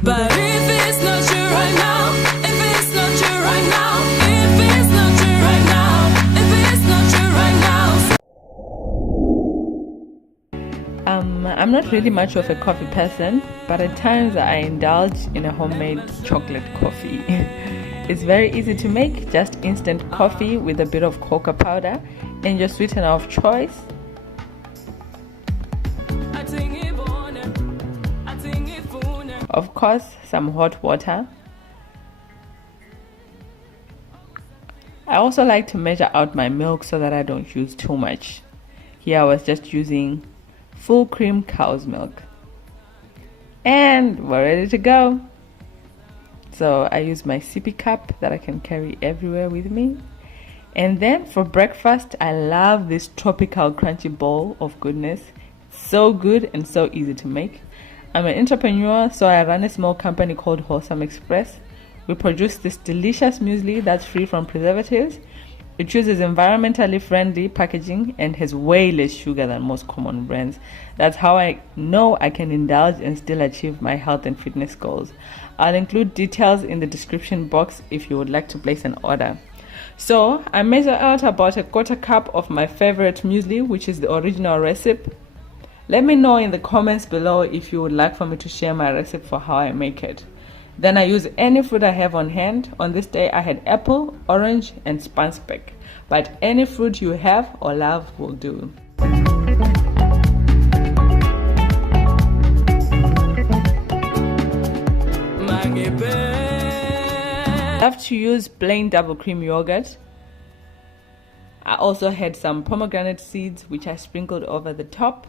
But if it's not you right now, if it's not you right now, if it's not you right now, if it's not you right now. I'm not really much of a coffee person, but at times I indulge in a homemade chocolate coffee. It's very easy to make, just instant coffee with a bit of cocoa powder and your sweetener of choice. Of course, some hot water. I also like to measure out my milk so that I don't use too much. Here I was just using full cream cow's milk. And we're ready to go. So I use my sippy cup that I can carry everywhere with me. And then for breakfast, I love this tropical crunchy bowl of goodness. So good and so easy to make. I'm an entrepreneur, so I run a small company called Wholesome Express. We produce this delicious muesli that's free from preservatives. It chooses environmentally friendly packaging and has way less sugar than most common brands. That's how I know I can indulge and still achieve my health and fitness goals. I'll include details in the description box if you would like to place an order. So I measure out about a quarter cup of my favorite muesli, which is the original recipe. Let me know in the comments below if you would like for me to share my recipe for how I make it. Then I use any fruit I have on hand. On this day I had apple, orange and spanspek. But any fruit you have or love will do. I love to use plain double cream yogurt. I also had some pomegranate seeds which I sprinkled over the top.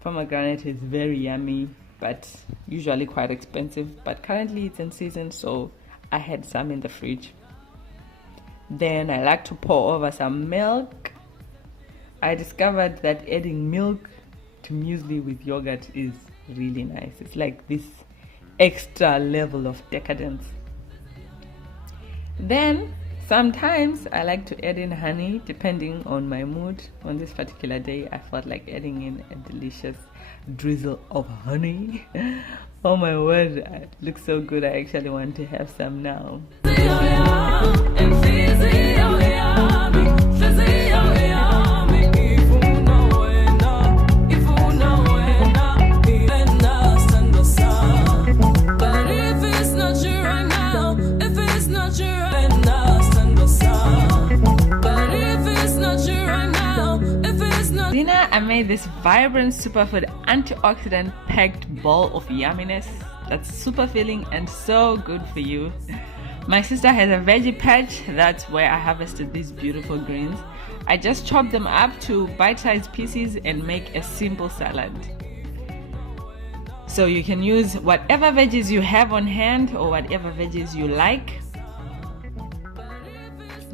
Pomegranate is very yummy, but usually quite expensive, but currently it's in season, so I had some in the fridge. Then I like to pour over some milk. I discovered that adding milk to muesli with yogurt is really nice. It's like this extra level of decadence. Then sometimes I like to add in honey depending on my mood. On this particular day I felt like adding in a delicious drizzle of honey. Oh my word, it looks so good. I actually want to have some now. I made this vibrant superfood antioxidant packed ball of yumminess that's super filling and so good for you. My sister has a veggie patch. That's where I harvested these beautiful greens. I just chop them up to bite-sized pieces and make a simple salad. So you can use whatever veggies you have on hand or whatever veggies you like.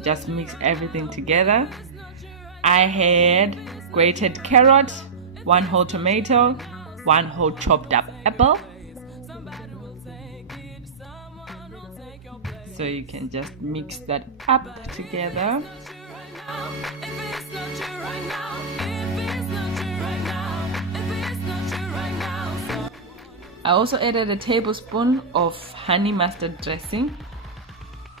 Just mix everything together. I had grated carrot, 1 whole tomato, 1 whole chopped up apple. So you can just mix that up together. I also added a tablespoon of honey mustard dressing.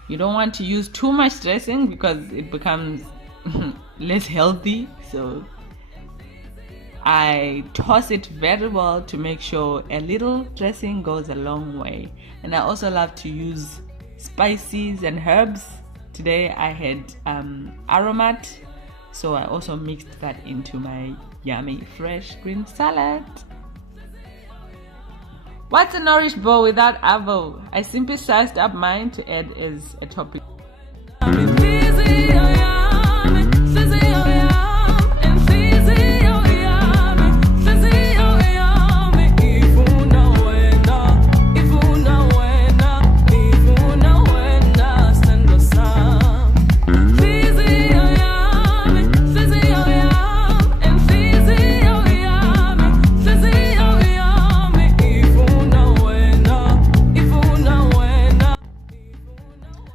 You don't want to use too much dressing because it becomes less healthy, so I toss it very well to make sure a little dressing goes a long way. And I also love to use spices and herbs. Today I had arrangment, so I also mixed that into my yummy fresh green salad. What's a nourished bowl without avo? I simply sized up mine to add as a topping.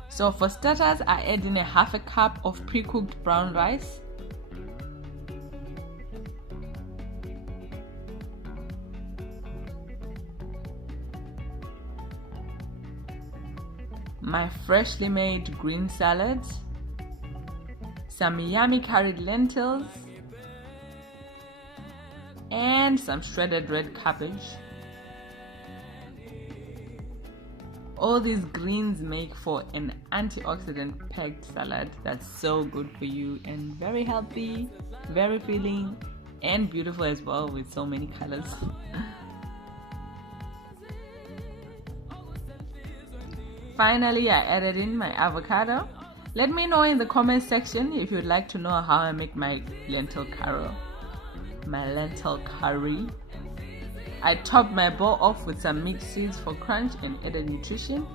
So for starters, I add in a half a cup of pre-cooked brown rice. my freshly made green salad, some yummy curried lentils, and some shredded red cabbage. All these greens make for an antioxidant packed salad that's so good for you and very healthy, very filling, and beautiful as well with so many colors. Finally, I added in my avocado. Let me know in the comment section if you'd like to know how I make my lentil curry. I topped my bowl off with some mixed seeds for crunch and added nutrition.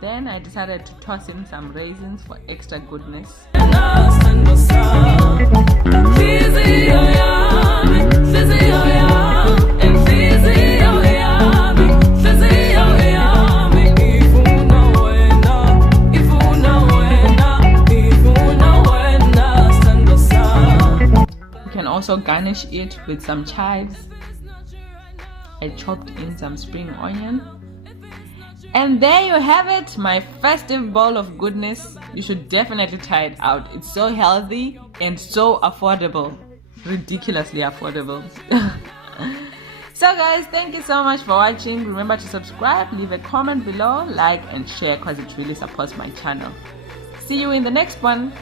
Then I decided to toss in some raisins for extra goodness. You can also garnish it with some chives. I chopped in some spring onion. And there you have it, my festive bowl of goodness. You should definitely try it out. It's so healthy and so affordable. Ridiculously affordable. So guys, thank you so much for watching. Remember to subscribe, leave a comment below, like and share because it really supports my channel. See you in the next one.